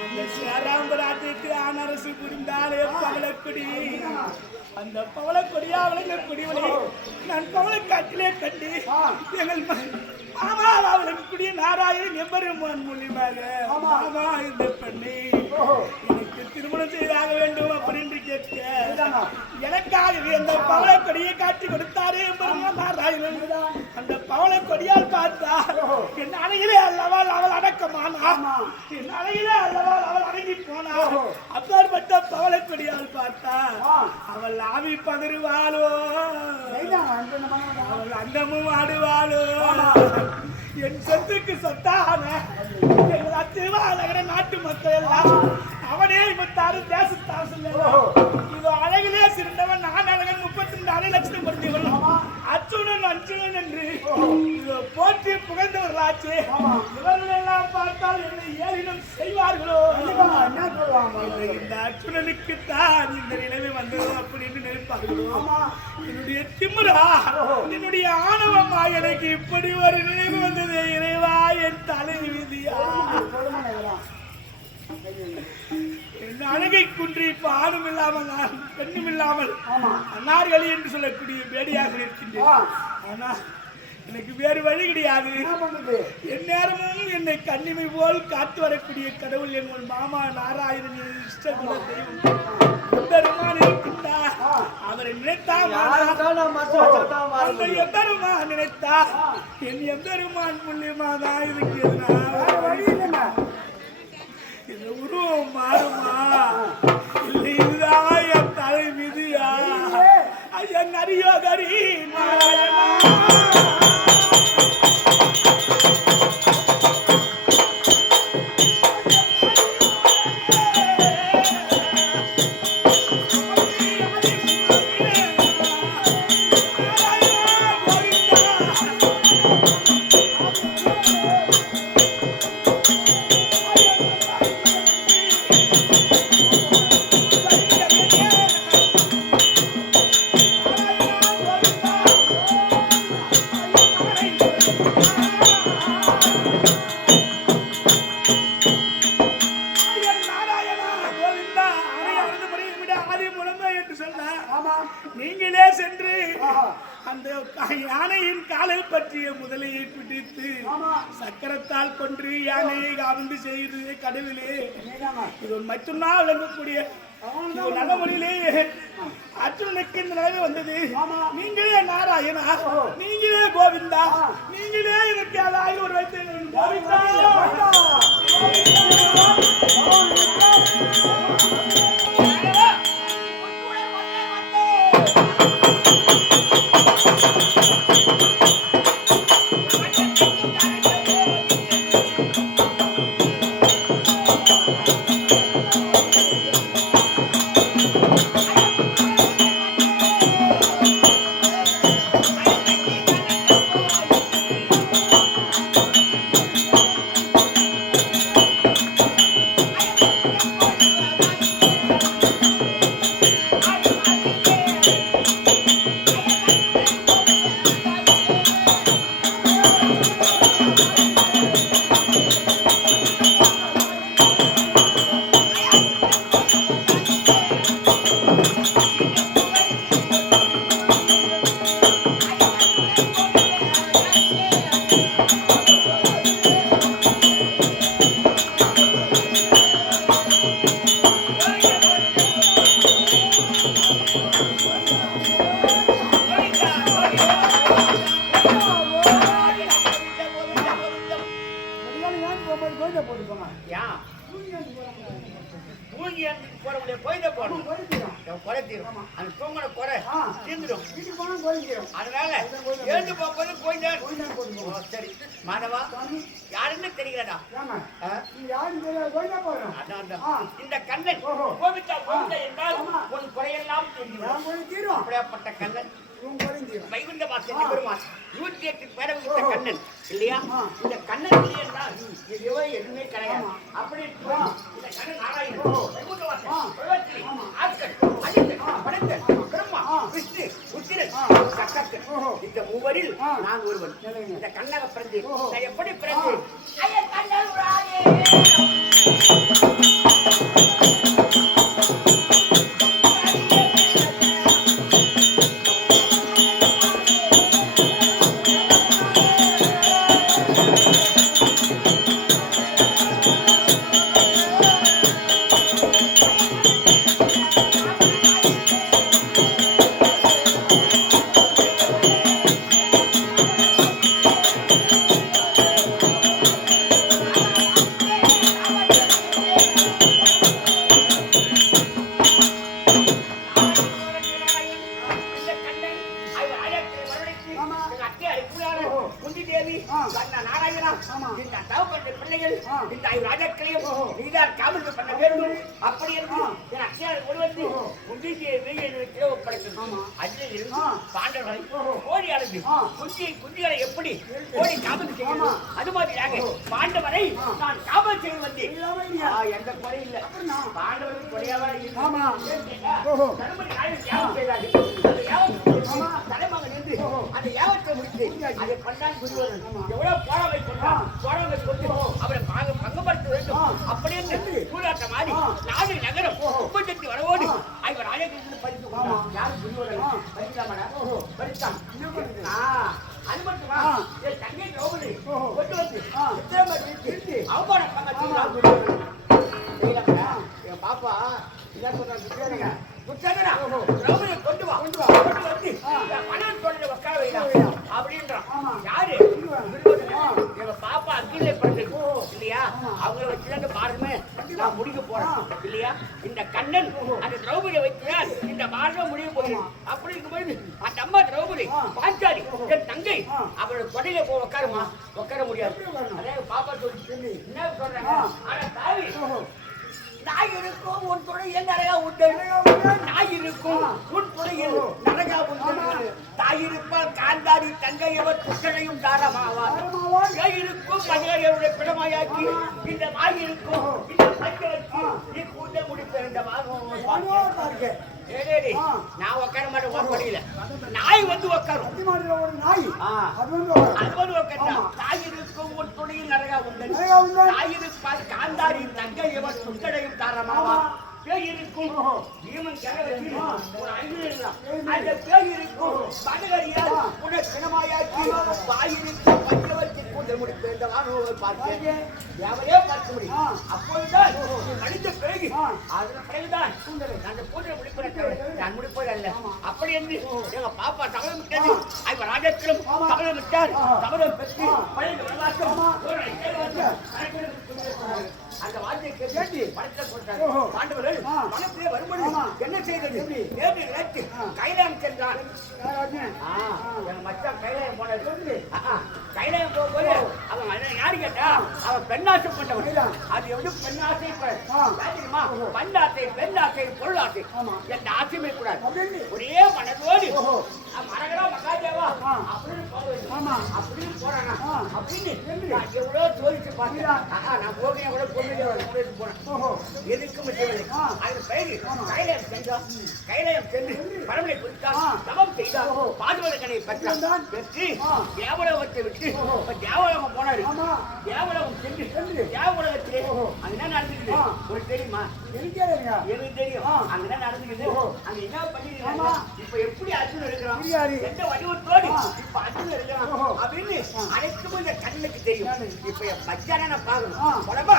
அந்த சேராம்பராஜுக்கு ஆனரசு புரிந்தாலே நான் பவளக்காட்டிலே கண்டு எங்கள் ம- மாமா அவளுக்குடிய நாராயணன் எம்பெருமான் மூலியமாக மாமா இந்த பெண்ணை. எனக்கு திருமணம் செய்தாக வேண்டும் அப்படின்னு கேட்க எனக்காகவே அந்த பவளக்கொடியை காட்டி கொடுத்தாரே எம்பெருமான் நாராயணன். அந்த பவளக்கொடியால் பார்த்தா என் அணையிலே அல்லவாள் அவள் அடக்கமானா? என் அணையிலே அல்லவாள் அவள் அடங்கி போனா அப்பேற்பட்ட பவளக்கொடியால் பார்த்தா அவள் ஆவி பதறுவாளோ அவள் அண்டமும் ஆடுவாளோ. என் சொத்துக்கு சொத்தான எங்கள் அத்திருவாளகர நாட்டு மக்கள் எல்லாம் அவனே இவத்தாறு தேசத்தார் இதோ அழகிலே சிறந்தவன் நான் அழகன் முப்பத்தி ரெண்டு அரை லட்சம் பொருந்தியவன் அச்சுடன் அச்சுடன் என்று போற்றி புகழ்ந்தவர்களாச்சு. இவர்கள் எல்லாம் பார்த்தால் என்னை ஏறினம் செய்வார்களோ? இல்லை, இந்த அச்சுடனுக்கு தான் இந்த நிலைமை வந்தது அப்படின்னு நினைப்பார்களோ? என்னுடைய திமிரா என்னுடைய ஆணவமா எனக்கு இப்படி ஒரு நினைவு வந்தது? இறைவா என் தலை விதியா என் அழகை குன்றி இப்ப ஆணும் இல்லாமல் நான் பெண்ணும் இல்லாமல் அன்னார்களி என்று சொல்லக்கூடிய வேடியாக இருக்கின்றேன் ஆனா எனக்கு வேறு வழி கிடையாது. என் நேரமும் என்னை கண்ணிமை போல் காத்து வரக்கூடிய கடவுள் எங்கள் மாமா நாராயணன் இஷ்ட குல தெய்வம். பெருமான் இருக்கின்றார் அவரை நினைத்தா அந்த எம்பெருமா நினைத்தா? என் எம்பெருமான் மூலியமா தான் இருக்கிறது. உருவம் மாறுமா? இல்லை இதுதான் என் தலை விதியா ஐயா நரியோ தரி நாராயணா கடவுளே இது மட்டும்தான் விளங்கக்கூடிய முறையிலே அர்ஜுனனுக்கு இந்த நிலைமை வந்தது. நீங்களே நாராயணா நீங்களே கோவிந்தா நீங்களே எனக்கு ஒரு கோவிந்தா? இந்த கண்ணன் கோபித்தா என்றால் உன் குறையெல்லாம் தெரியும். அப்படியாப்பட்ட கண்ணன். வைகுண்ட வாசல் பெருமாள். நூற்றி எட்டு கண்ணன் இல்லையா? இந்த கண்ணன் இதுவே எதுவுமே கிடையாது. அப்படி. இந்த கண்ணன் நாராயணன் வைகுண்ட வாசல் பிரவர்த்தினி, ஆஸ்கர் அஜித்தன் படைத்தன் பிரம்மா விஷ்ணு உத்திரன் சக்கரத்தன் இந்த மூவரில் நான் ஒருவன். இந்த கண்ணக பிறந்து நான் எப்படி பிறந்தேன்? ஐயா, கண்ணன் Thank you. வந்து குந்தி தேவி என்னிடத்திலே ஒப்படைத்தது. அதில் இருந்து பாண்டவர்களை கோழி அடைந்து, குந்தியை குந்திகளை எப்படி கோழி காவல் செய்யணும் அது மாதிரியாக பாண்டவரை நான் காவல் செய்து வந்தேன் எந்த குறையும் இல்லை. பாண்டவர்கள் குறையாதான் கேட்டா, தருமபுரி நாயகர் யாகம் செய்தார்கள். அந்த யாகத்தை முடித்து அதை கொண்டான் குருவரன். எவ்வளவு போராமை கொண்டான். போராமை கொண்டு அவரை பாக- பங்குபடுத்த வேண்டும். அப்படியே நின்று சூதாட்டம் ஆடி நாடு நகரம் முப்பத்தெட்டு வரவோடு ஐவர் ராஜகிருஷ்ணன் பறித்து கொண்டான். யார் குருவரன்? பறிக்கலாமாடா? பறித்தான். மட்டுமா? என் தங்கை திரௌபதி கொண்டு வந்து நிறுத்தி அவமானம் பண்ண பாப்பா இதான் சொல்றாங்க குருவரனா, திரௌபதியை கொண்டு வா. கொண்டு வா. கொண்டு வந்து என் மணல் தொழில உட்கார வைடா. அப்படின்றான் யாரு. எங்க பாப்பா அக்கிலே பிறந்தது இல்லையா? அவங்கள வச்சுதான் இந்த பாரதமே நான் முடிக்க போறேன். இல்லையா? இந்த கண்ணன் அந்த திரௌபதியை வைக்கிறார் இந்த பாரதம் முடிய போகுது. அப்படி இருக்கும்போது அந்த அம்மா திரௌபதி பாஞ்சாலி என் தங்கை அவளோட தொடையில போ உட்காருமா உட்கார முடியாது. அதே பாப்பா சொல்லி என்ன சொல்றாங்க இருக்கும் உன் துணையில் நரகா உண்டு. நாய் இருக்கும் உன் துணையில் நரகா உண்டு. தாய் இருப்பால் காந்தாரி தங்கையவர் புத்தனையும் தாரமாவார். பேய் இருக்கும் மனிதர்களுடைய பிணமாயாக்கி இந்த வாய் இருக்கும் இந்த பஞ்சவர்த்தி நீ கூட்ட முடிப்ப இந்த வாங்க நான் உட்கார மாட்டேன் உன் படியில நாய் வந்து உட்காரும் ஆ. அது வந்து உட்கார்ந்தா தாய் இருக்கும் உன் துணையில் நரகா உண்டு? தாய் இருப்பால் காந்தாரி தங்கை இவர் சுத்தடையும் தாரமாவா பேய் இருக்கும். பீமன் கிழவருக்கு ஒரு ஐந்து அந்த பேய் இருக்கும். படகரியால் உன்னை சினமாயாக்கி வாய் இருக்கும் கூட்டல் முடிப்பு இந்த வானோவை பார்த்தேன் பார்க்க முடியும். அப்பொழுதுதான் மனித பிறகு அதன் பிறகுதான் அந்த கூட்டல் முடிப்பு நான் முடிப்பது அல்ல. அப்படி என்று எங்க பாப்பா தவறம் விட்டது ஐவர் ராஜத்திலும் விட்டார். பெற்று பழைய அந்த வார்த்தையை கேட்டு படத்தை போட்டார். பாண்டவர்கள் மனத்திலே வரும்படி என்ன செய்தது? நேற்று நேற்று கைலாயம் சென்றான் மச்சான் கைலாயம் போனது போகும்போது அவன் அண்ணன் யாரு கேட்டா? அவன் பெண்ணாசை கொண்டவன். அது எப்படி பெண்ணாசை தெரியுமா? பண்டாசை பெண்ணாசை பொருளாசை. எந்த ஆசையுமே கூடாது. ஒரே மனதோடு. மரகரா மகாதேவா. அப்படின்னு அப்படின்னு போறானா? அப்படின்னு நான் போகிறேன் கூட பொண்ணு போனேன் எதுக்கு முடியவில்லை அது பெயரு கைலாயம் சென்றோம் கைலாயம் சென்று பரமனை குறித்தான் தவம் செய்தான் பாதுவதற்கனை பெற்றான் பெற்று தேவலோகத்தை விட்டு தேவலோகம் போனாரு. தேவலோகம் சென்று தேவலோகத்திலே அங்க என்ன நடந்துக்குது உங்களுக்கு தெரியுமா? எனக்கு தெரியும்? அங்க என்ன நடந்துக்குது அங்க என்ன பண்ணிருக்காங்க இப்ப எப்படி அர்ஜுன் இருக்கிறான்? எந்த வடிவத்தோடு இப்ப அர்ஜுன் இருக்கிறான்? அப்படின்னு அனைத்தும் இந்த கண்ணுக்கு தெரியும். இப்ப என் வச்சானே நான் பார்க்கணும் போடப்பா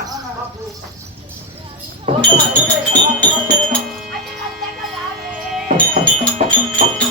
Thank.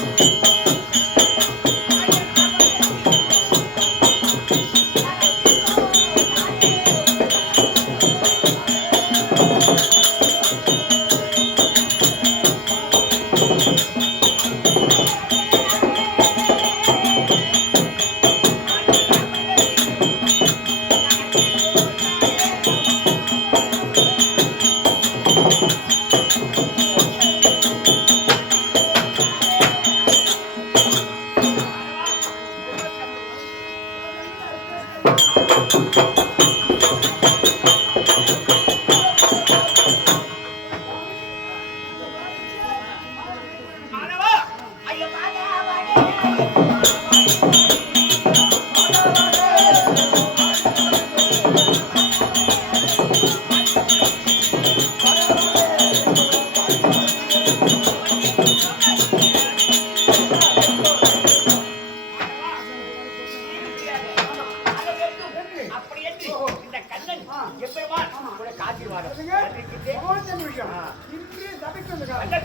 இன்று சபைக்கு வந்திருக்காங்க. நல்ல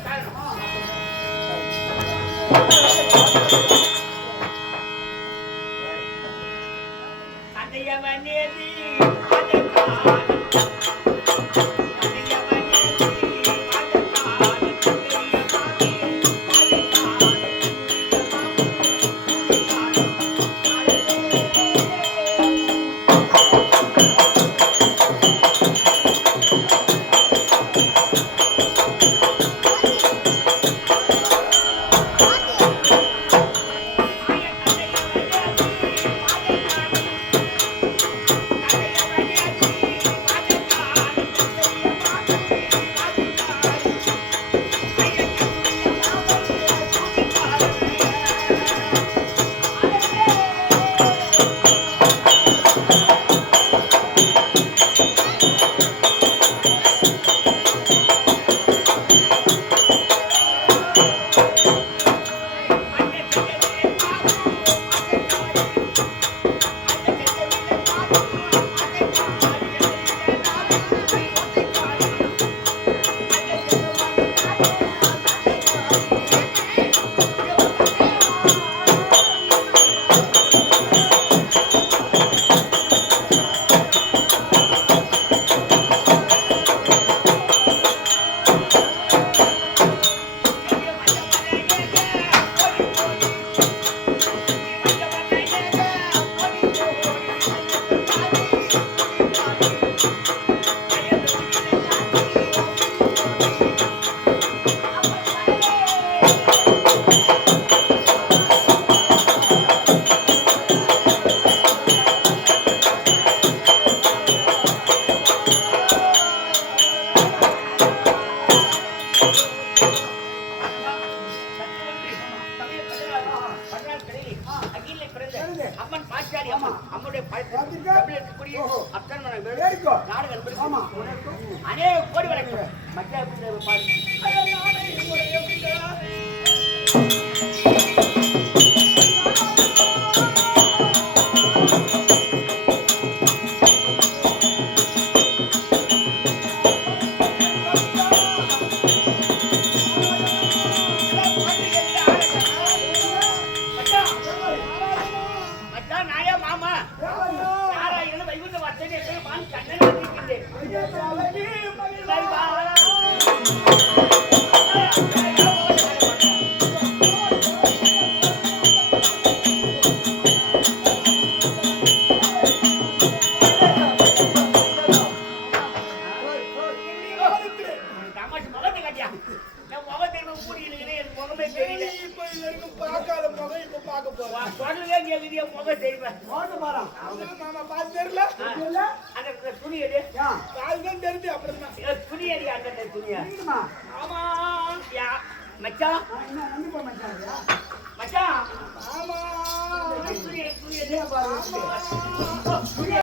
அம்மன் பாச்சாரி அம்மன் அம்முடைய பழக்கக்கூடிய அத்தனை. நாடு நண்பர்கள். அநேக கோடி வணக்கம் மத்திய தமாஷ் முகத்தை காட்டியா என் என்ன முகமே தெரியல. இப்ப இது வரைக்கும் பார்க்காத முகம் இப்ப பார்க்க போறோம். சொல்லுங்க கேக்குது என் முகம் மாமா தெரியல? அந்த துணி எடு. அதுதான் தெரியுது, அப்புறம் தான். ஏ, துணி எடு அந்த துணியா. ஆமா. யா மச்சான் மச்சான் ஆமா. துணி எடு துணி எடு. ஆமா.